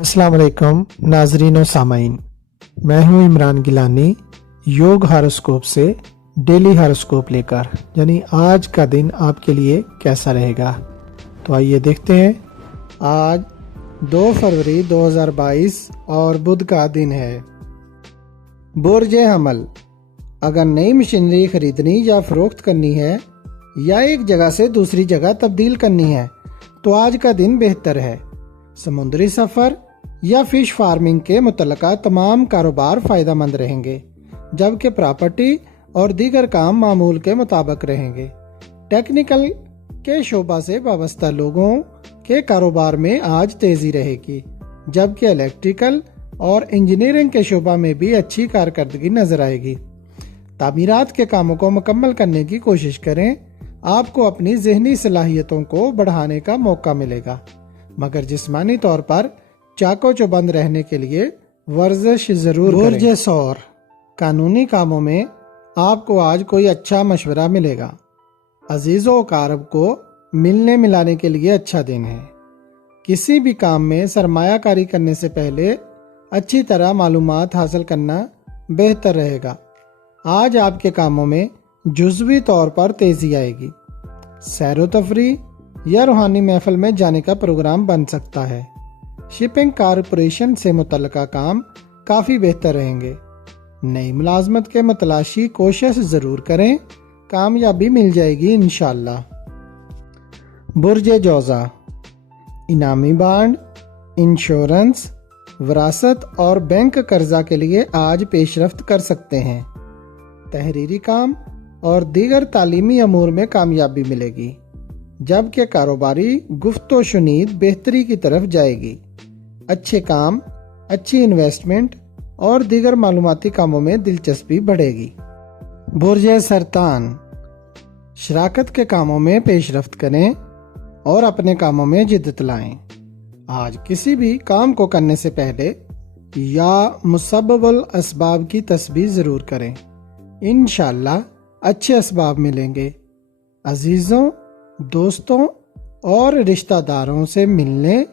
अस्सलाम वालेकुम नाजरीन और सामाइन, मैं हूं इमरान गिलानी योग हॉरोस्कोप से डेली हॉरोस्कोप लेकर, यानी आज का दिन आपके लिए कैसा रहेगा। तो आइए देखते हैं। आज 2 फरवरी 2022 और बुध का दिन है। बुर्ज हमल, अगर नई मशीनरी खरीदनी या फरोख्त करनी है या एक जगह से दूसरी जगह तब्दील करनी है तो आज का दिन बेहतर है। समुद्री सफ़र या फिश फार्मिंग के मुतल्लिका तमाम कारोबार फ़ायदा मंद रहेंगे, जबकि प्रॉपर्टी और दीगर काम मामूल के मुताबिक रहेंगे। टेक्निकल के शोबा से वाबस्ता लोगों के कारोबार में आज तेज़ी रहेगी, जबकि इलेक्ट्रिकल और इंजीनियरिंग के शोबा में भी अच्छी कारकर्दगी नज़र आएगी। तामीरात के कामों को मुकम्मल करने की कोशिश करें, आपको अपनी ज़हनी सलाहियतों को बढ़ाने का मौका मिलेगा, मगर जिस्मानी तौर पर चाको चौबंद रहने के लिए वर्जिश जरूर करें। बुर्ज सौर, कानूनी कामों में आपको आज कोई अच्छा मशवरा मिलेगा। अजीज़ों कारब को मिलने मिलाने के लिए अच्छा दिन है। किसी भी काम में सरमायाकारी करने से पहले अच्छी तरह मालूमात हासिल करना बेहतर रहेगा। आज आपके कामों में जुज़वी तौर पर तेज़ी आएगी। सैर व तफरीह या रूहानी महफिल में जाने का प्रोग्राम बन सकता है। शिपिंग कारपोरेशन से मुतल्लिका काम काफ़ी बेहतर रहेंगे। नई मुलाजमत के मतलाशी कोशिश ज़रूर करें, कामयाबी मिल जाएगी इंशाअल्लाह। बुर्ज जौज़ा, इनामी बांड, इंश्योरेंस, विरासत और बैंक कर्जा के लिए आज पेशरफ्त कर सकते हैं। तहरीरी काम और दीगर तालीमी अमूर में कामयाबी मिलेगी, जबकि कारोबारी गुफ्तो शुनीद बेहतरी की तरफ जाएगी। अच्छे काम, अच्छी इन्वेस्टमेंट और दीगर मालूमाती कामों में दिलचस्पी बढ़ेगी। बुर्ज सरतान, शराकत के कामों में पेशरफ्त करें और अपने कामों में जिद्दत लाएं। आज किसी भी काम को करने से पहले या मुसब्बबुल असबाब की तस्बीह ज़रूर करें, इंशाअल्लाह अच्छे असबाब मिलेंगे। अजीज़ों, दोस्तों और रिश्तेदारों से मिलने,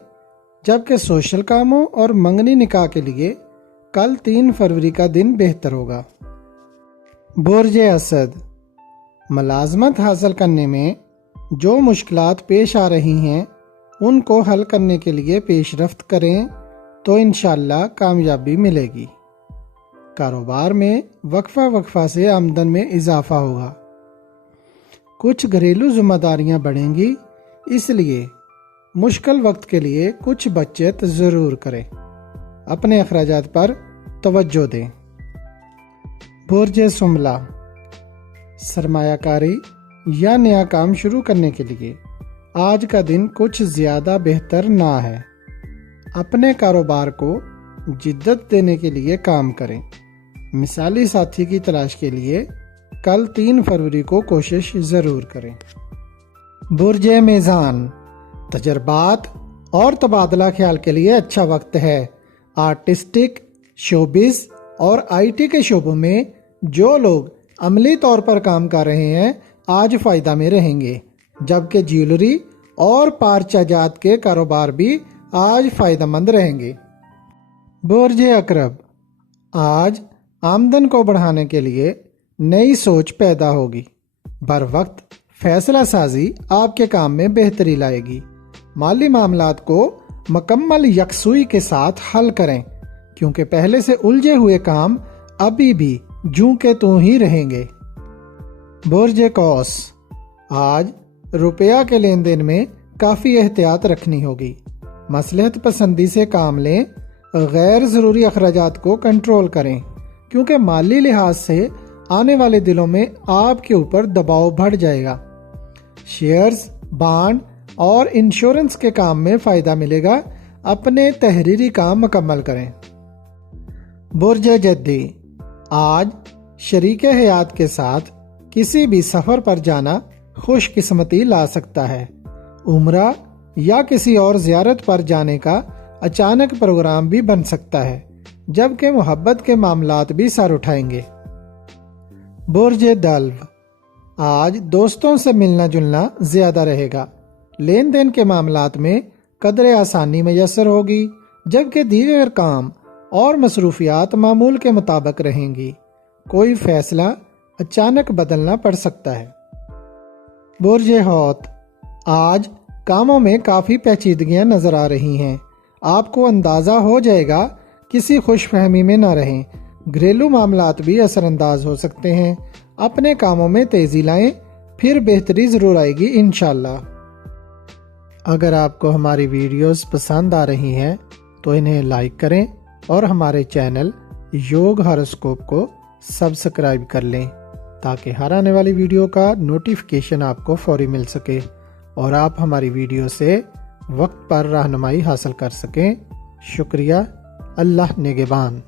जबकि सोशल कामों और मंगनी निकाह के लिए कल 3 फरवरी का दिन बेहतर होगा। बुर्ज असद, मुलाजमत हासिल करने में जो मुश्किलात पेश आ रही हैं उनको हल करने के लिए पेशरफ्त करें तो इंशाअल्लाह कामयाबी मिलेगी। कारोबार में वक्फा से आमदन में इजाफा होगा। कुछ घरेलू जिम्मेदारियां बढ़ेंगी, इसलिए मुश्किल वक्त के लिए कुछ बचत ज़रूर करें। अपने अखराजात पर तवज्जो दें। बुर्ज सुमला, सरमायाकारी या नया काम शुरू करने के लिए आज का दिन कुछ ज़्यादा बेहतर ना है। अपने कारोबार को जिद्दत देने के लिए काम करें। मिसाली साथी की तलाश के लिए कल 3 फरवरी को कोशिश ज़रूर करें। बुर्ज मीज़ान, तजर्बात और तबादला ख्याल के लिए अच्छा वक्त है। आर्टिस्टिक, शोबिस और आईटी के शोबों में जो लोग अमली तौर पर काम कर रहे हैं आज फ़ायदा में रहेंगे, जबकि ज्वेलरी और पारचाजात के कारोबार भी आज फ़ायदेमंद रहेंगे। बुर्ज अकरब, आज आमदन को बढ़ाने के लिए नई सोच पैदा होगी। बर वक्त फैसला साजी आपके काम में बेहतरी लाएगी। माली मामलात को मुकम्मल यकसुई के साथ हल करें, क्योंकि पहले से उलझे हुए काम अभी भी जूं के त्यों ही रहेंगे। बुर्ज कौस, आज रुपया के लेन देन में काफ़ी एहतियात रखनी होगी। मसलहत पसंदी से काम लें, गैर ज़रूरी अखराजात को कंट्रोल करें, क्योंकि माली लिहाज से आने वाले दिनों में आपके ऊपर दबाव बढ़ जाएगा। शेयर्स, बांड और इंश्योरेंस के काम में फ़ायदा मिलेगा। अपने तहरीरी काम मुकम्मल करें। बुर्ज जद्दी, आज शरीके हयात के साथ किसी भी सफ़र पर जाना खुशकिस्मती ला सकता है। उम्रा या किसी और ज़ियारत पर जाने का अचानक प्रोग्राम भी बन सकता है, जबकि मोहब्बत के मामलात भी सर उठाएंगे। बुर्ज दल्व, आज दोस्तों से मिलना जुलना ज़्यादा रहेगा। लेन देन के मामलात में कदर आसानी मैसर होगी جبکہ دیگر کام اور مصروفیات معمول کے مطابق رہیں گی۔ کوئی فیصلہ اچانک بدلنا پڑ سکتا ہے۔ برج حوت، آج کاموں میں کافی پیچیدگیاں نظر آ رہی ہیں۔ آپ کو اندازہ ہو جائے گا، کسی خوش فہمی میں نہ رہیں۔ گھریلو معاملات بھی اثر انداز ہو سکتے ہیں۔ اپنے کاموں میں تیزی لائیں، پھر بہتری ضرور آئے گی انشاءاللہ۔ اگر آپ کو ہماری ویڈیوز پسند آ رہی ہیں تو انہیں لائک کریں اور ہمارے چینل یوگ ہاروسکوپ کو سبسکرائب کر لیں تاکہ ہر آنے والی ویڈیو کا نوٹیفیکیشن آپ کو فوری مل سکے اور آپ ہماری ویڈیو سے وقت پر رہنمائی حاصل کر سکیں۔ شکریہ۔ اللہ نگہبان۔